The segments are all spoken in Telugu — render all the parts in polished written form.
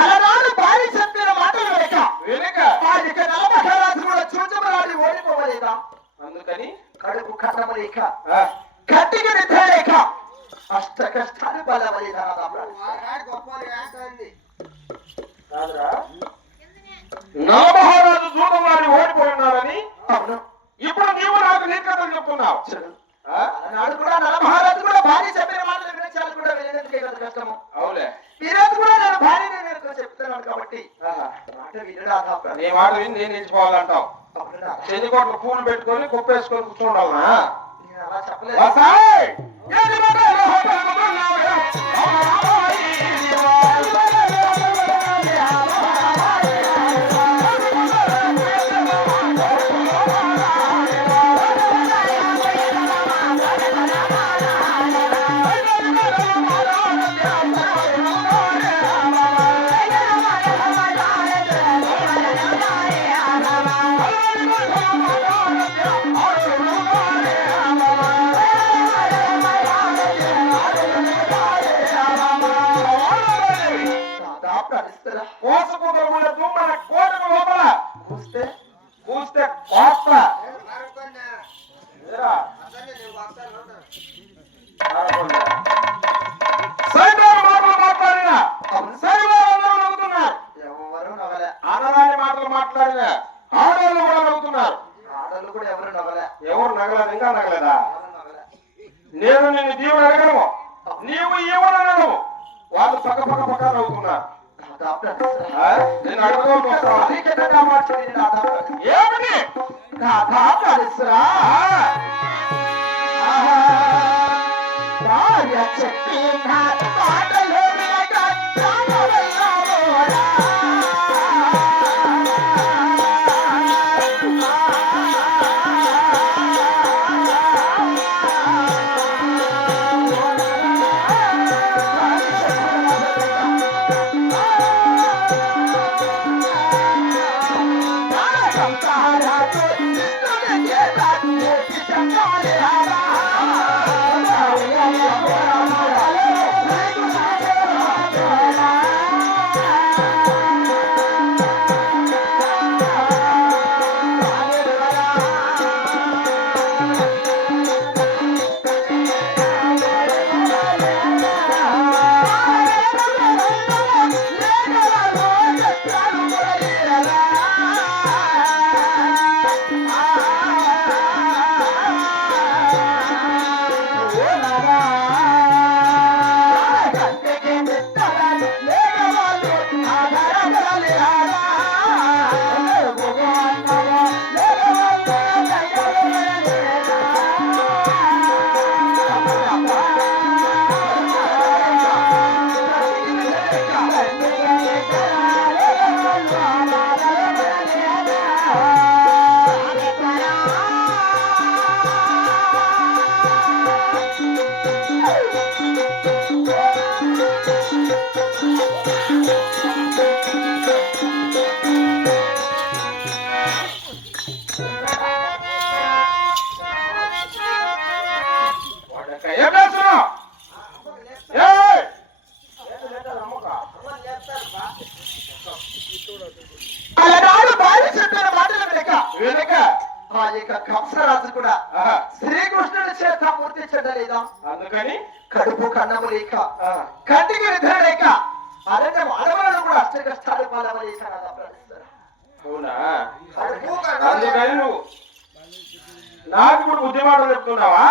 అలనాడు భార్య చెప్పిన మాటలు వెనక నలమహారాజు కూడా చూచమరాడి ఓడిపోవలేదా? అందుకని కడుపు కట్టమలేక గట్టిగా నిద్ర లేక అష్ట కష్టాలు బలవలేదా? నలమహారాజు చూడమరాడి ఓడిపోయినారని ఇప్పుడు నీవు నాకు నీ కథలు చెప్తున్నావు. అలనాడు కూడా నలమహారాజు కూడా భార్య చెప్పిన మాటలు వినచాలు కూడా వినేందుకే కదా కష్టము. అవులే, ఈరోజు కూడా నేను భార్యని నేను చెప్తున్నాను కాబట్టి మాట వినడా? నీ మాట విని నేను నిలిచిపోవాలంటావు. చెందికోట్లు పూలు పెట్టుకొని కుప్పేసుకొని కూర్చోండాలనా? నేను అలా చెప్పలేదు. ఆడరాని మాటలు మాట్లాడిన ఆడవాళ్ళు కూడా నవ్వుతున్నారు. ఆడవాళ్ళు కూడా ఎవరు నవ్వలే. ఎవరు నగలేదు? ఇంకా నగలేదా? నేను నిన్ను దీవుని అడగను, నీవు ఏమని అనను. వాళ్ళు పక్క పక్క పక్క నవ్వుతున్నారు. నేను అడగదు ఏమిటి? కంసరాజు కూడా శ్రీకృష్ణుడి చేత మూర్తి చెడ్డలేదా? అందుకని కడుపు కన్నము లేక కంటికి నిద్ర లేక అరణ్యం అడవులను కూడా అష్ట కష్టాలు పాలవలేక. అవునా? అందుకని నువ్వు నాకు కూడా బుద్ధి మాటలు చెప్తున్నావా?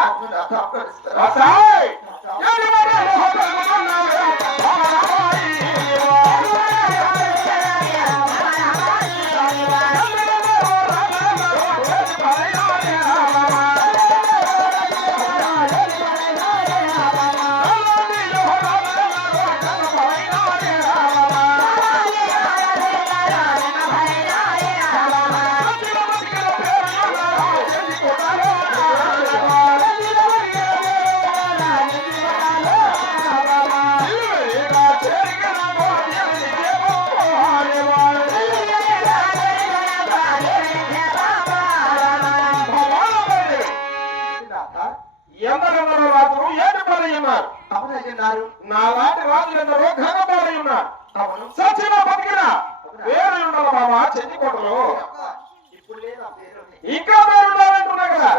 ఎందరెందరో రాత్రులు ఏడు పడయున్నారు. ఉన్నారు. అవునయ్యున్నారు. నాలాంటి రాజులు ఎందరో గంగపాలై ఉన్నారు. అవును. సచిన బతికిన పేరు ఉండాలి మామ చెందికోటలు. ఇప్పుడు లేదు ఆ పేరు. ఇంకా పేరు ఉండాలంటున్నా కదా.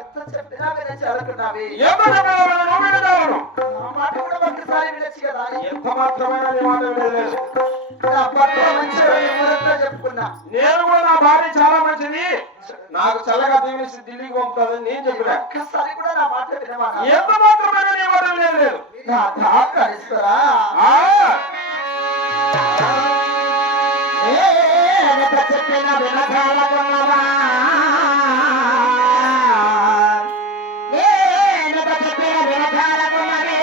ఎంత చెప్పినా వినొచ్చి అడుగుతున్నావి. ఎంత చెప్పినా నువ్వు వినగలను. నా మాట కూడా ఒక్కసారి వినొచ్చు కదా. ఎంత మాత్రమైన నీ మాట వినలేదు. నా భర్త మంచివాడిని ఊరంతా చెప్పుకున్నా. నేను కూడా నా భార్య చాలా మంచిది, నాకు చల్లగా దీవించి ఢిల్లీకి పంపుతుందని నేను చెప్పినా. ఒక్కసారి కూడా నా మాట వినవా? ఎంత మాత్రమైన నీ మాట వినలేదు. కలుస్తారా? చెప్పిన వినకాలకున్నవా చెప్పిన వినకాలకున్నవా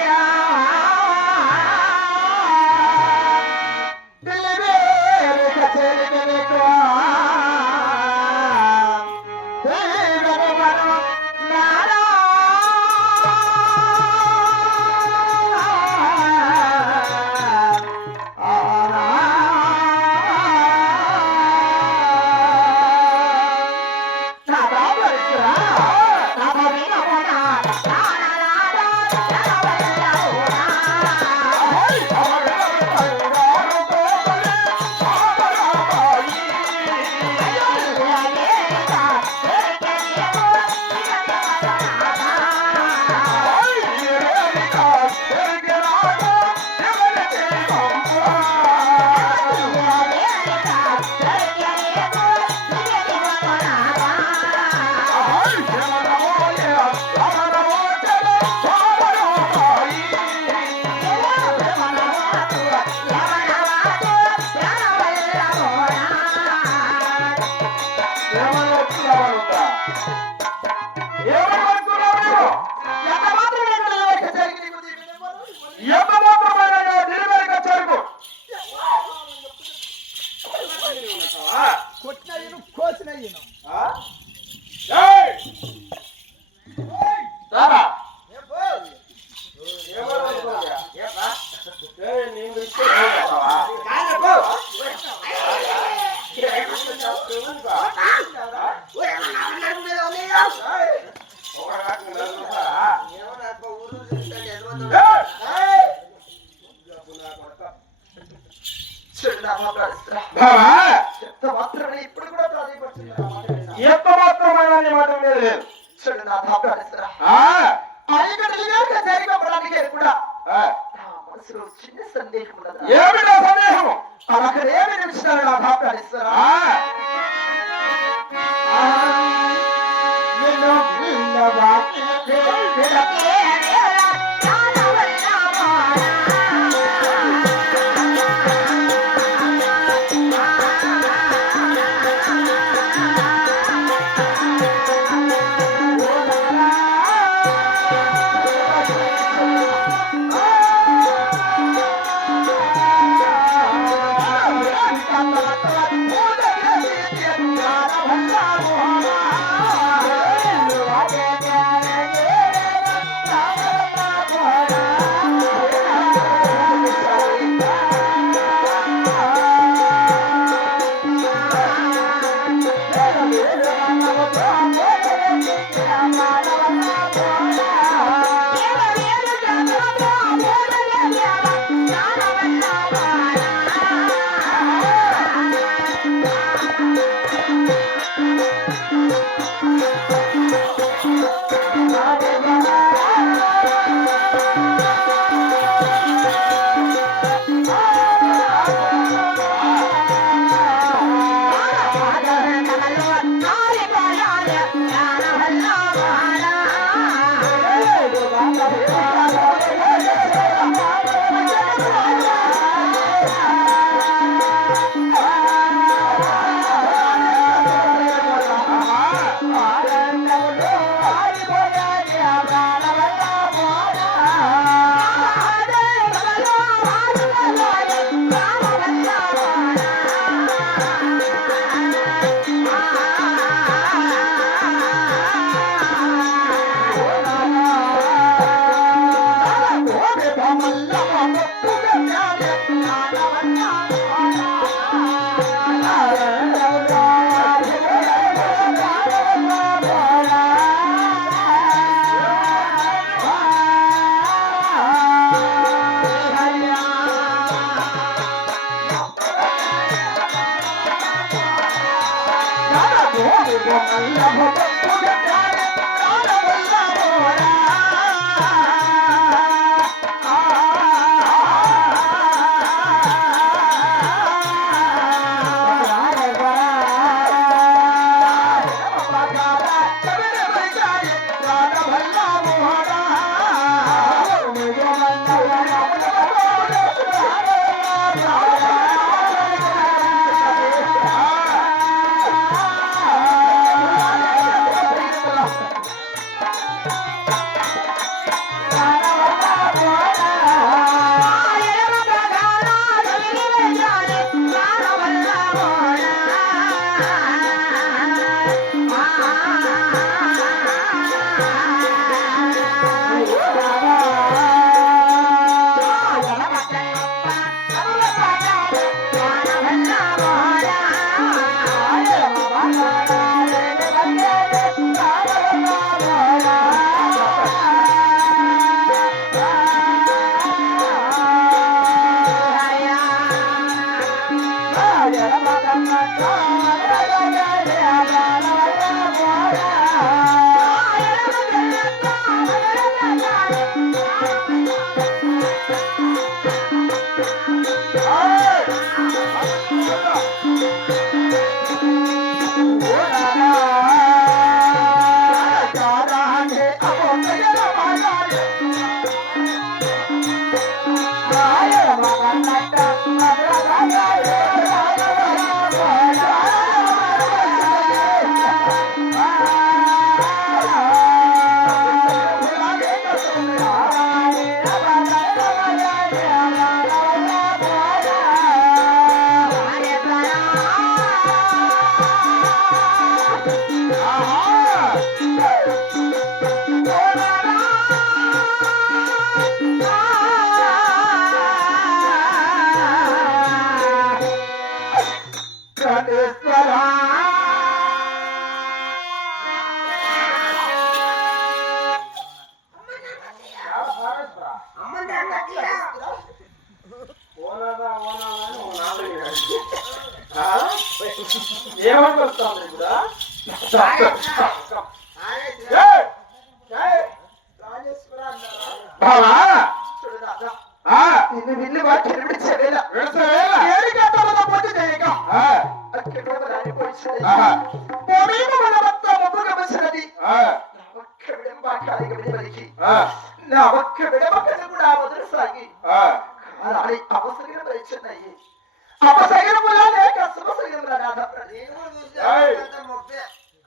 ఇప్పుడు కూడా ఎంత మాత్రమైన నీ మాట వినలేదు. చూడు నా కూడా మనసులో చిన్న సందేహం ఉన్నది. ఏమిటా సందేహము? అక్కడ ఏమి నిమిషాలు నా భాప్యాడిస్తారా? ఏమని వస్తాను ఇప్పుడు బావా నిన్ను విల్లు వాటి విడిచేవేళ విడతవేళ ఏడు గంటల పొద్దు చేయక ఆ, అక్కడ రానిపోయింది ఆహా, భూమికి మన మొత్తం ముగ్గురు వచ్చినది ఆ, నా ఒక్క విడంబాకాలిక విడివలికి ఆ, నా ఒక్క విడమకను కూడా మొదలు సాగి ఆ, అలాగే అవసరం పరిచున్నాయి అపసగరములా లేక శుభసగరములా ఏయ్,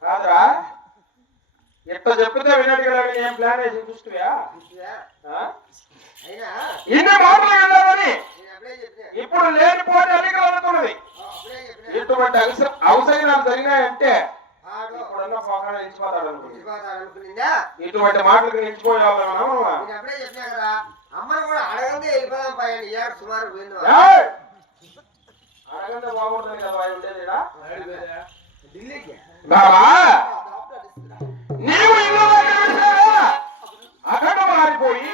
కాదురా ఇట్ట చెప్పితే వినట్టుగా ఏం ప్లాన్ వేసి చూస్తువా ఇన్ని మాటలు విన్నామని ఇప్పుడు లేనిపోని ఎన్నికలు అనుకున్నది ఇటువంటి అవసరం జరిగినాయంటే ఇప్పుడున్న పోకడ నిలిచిపోతాడు అనుకుంది ఇటువంటి మాటలకు నిలిచిపోయేవాళ్ళం అమ్మను కూడా అడగందే వెళ్ళిపోదాం పైన ఇయర్ సుమారు పోయింది అడగంటే బాగుంటుంది కదా వాడు ఉండేది ఈడ. ఢిల్లీకి బాబా నీవు ఇల్లు అక్కడ మారిపోయి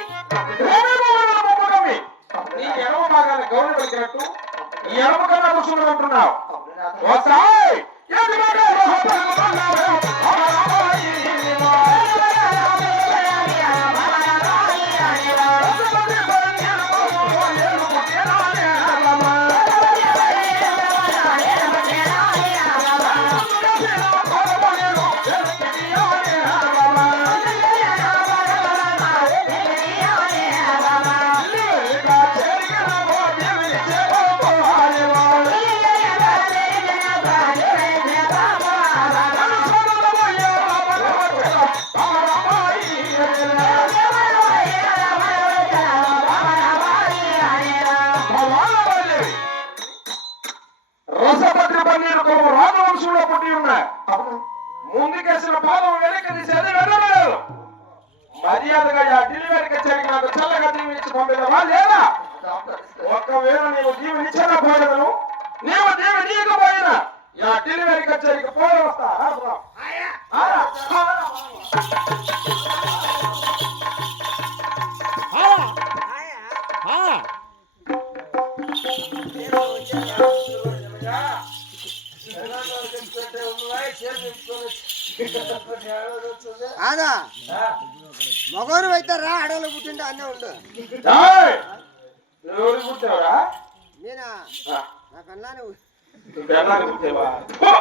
నీ ఎడమ భాగాన్ని గౌరవ పెట్టినట్టు ఈ ఎడమ కన్నా కూర్చుని ఉంటున్నావు వస్తాయ్ రసభద్ర పన్నీరు కొమ్ము రాజవంశంలో పుట్టి ఉన్నాయి ముందుకేసిన పాదం వెనక్కి తీసేది వెళ్ళలేదు మర్యాదగా ఆ డెలివరీ కచేరికి నాకు చల్లగా దీవించి పంపిదవా లేదా ఒకవేళ నీవు దీవించకపోయినను నీవు దీవి నీకపోయినా ఆ డెలివరీ కచేరికి పోయి వస్తా కాదా మగవారు అవుతారా ఆడవాళ్ళు పుట్టింటే అన్నీ ఉండు ఏయ్! ఎవరికి పుట్టావురా? నేనా ఆ, నాకన్నా నువ్వు బెల్లానికి పుట్టావా? ఫు!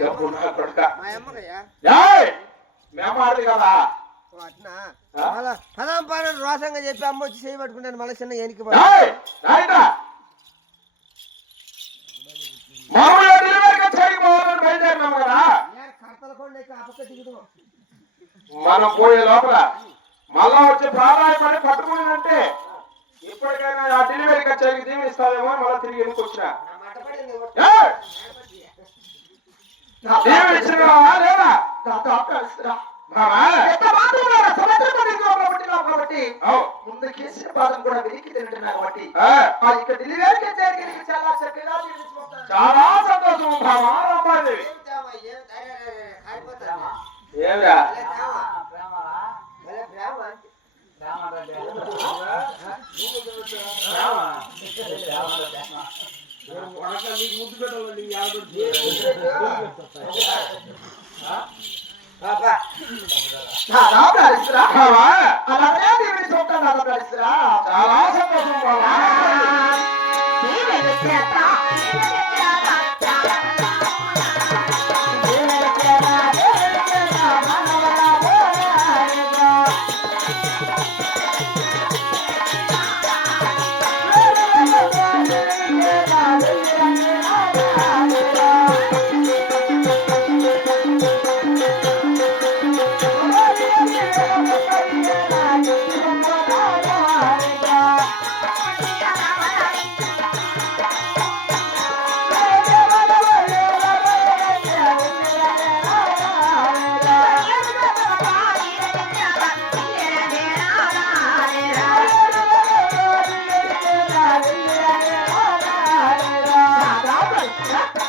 డబ్బు నా కొడుక. మా అమ్మకయ్యా ఏయ్! మేమాడిది కదా. ఓ అట్నా ఆ? మళ్ళా పదాం పాలన రోసంగా చెప్పి అమ్మ వచ్చి చేయి పట్టుకుంటాను మళ్ళీ చిన్న ఎనికి ఏయ్! నాయనా! మామూలుగా డెలివరీకి వచ్చాక పోవాలని బయలుదేరినాము కదా. కడతల కొండ ఆ పక్క దిగుదాం మనం పోయే లోపల మళ్ళా వచ్చి ప్రాధాన్యపడి పట్టుకున్నానంటే ఇప్పటికైనా ఆ డెలివరీకి వచ్చాక దీవెన ఇస్తాదేమో అని మళ్ళీ తిరిగి ఎందుకు వచ్చినా. నా మాట పడింది ఏయ్! దీవెన ఇచ్చినావా లేదా? మామా? ఎంత మాత్రమున్నారా? సముద్రపు లోపల పుట్టినావు కాబట్టి అవు. ముందు కేసిన పాదం కూడా వెలికి తింటున్నా కాబట్టి ఆ, ఆ ఇక డెలివరీకి వచ్చేసరికి నీకు చాలా చక్కగా జీవించబోతున్నాను. చాలా సంతోషం భామా రమ్మాదేవి. ఏమిరా? చాలా ప్రార్థిస్తురా. భామా? అలాగే దేవుని చూస్తాను అలా ప్రార్థిస్తురా. చాలా సంతోషం భామా.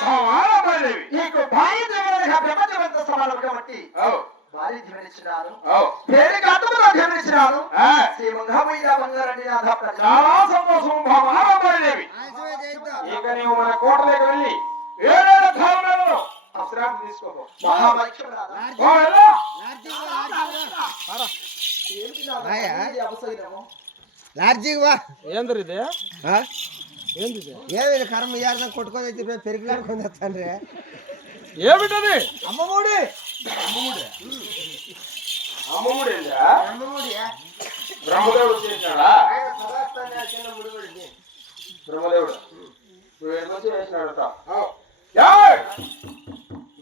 భామా రమ్మాదేవి. నీకు భార్య జీవనంగా ప్రపంచమంతా సమానం కాబట్టి అవు. భార్య జీవనిచ్చినాను, అవు. పేరు కాతముగా జీవనిచ్చినాను. ఆ, శ్రీమంగా పోయినా బంగారండి నాథ ప్రజ. చాలా సంతోషం భామా రమ్మాదేవి. ఇక నీవు మన కోటలోకి వెళ్ళి ఏడేళ్ళ ధారణలో విశ్రాంతి తీసుకోపో. మహామైక్యం రాదా? ఓ వెళ్ళు. ఏమిటి నా ఆయా? ఇది అవసరము? లాడ్జికి వా ఏంద్రిది? ఆ? ఏమి కర్మ ఇయ్యాలని కొట్టుకొని వచ్చి పెరిగిలాడుకొని వస్తాను ఏమిటది? అమ్మమూడి అమ్మముడేంద్రా? బ్రహ్మదేవుడు చేసినాడా? బ్రహ్మదేవుడు నువ్వు ఎక్కడికి వేసినాడట? ఏయ్!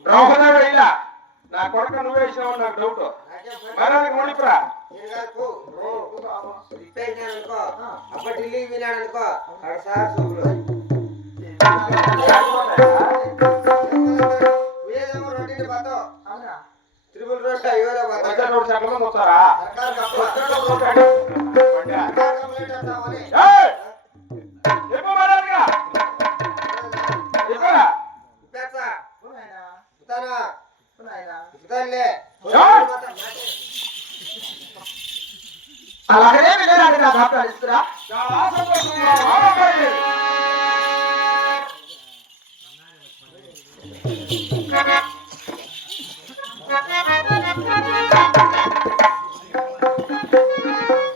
బ్రహ్మదేవుడు ఇలా నా కొడుకు నువ్వే వేసినావు నాకు డౌట్. మరానికి ముడిపురా. అప్పటి ఢిల్లీ వినాడు అనుకో అక్కడ సార్ సూపులు రొట్టి పోతావు అవునా? త్రిపుల్ రోడ్ అయ్యోలో పోతావు వచ్చేటప్పుడు చెట్ల మంది వస్తారా? ఏయ్! చెప్పు మరానిగా. చెప్పురా. అలాగనే వినరాని నాథ ప్రార్థిస్తురా. చాలా సంతోషం భామా రమ్మాదేవి.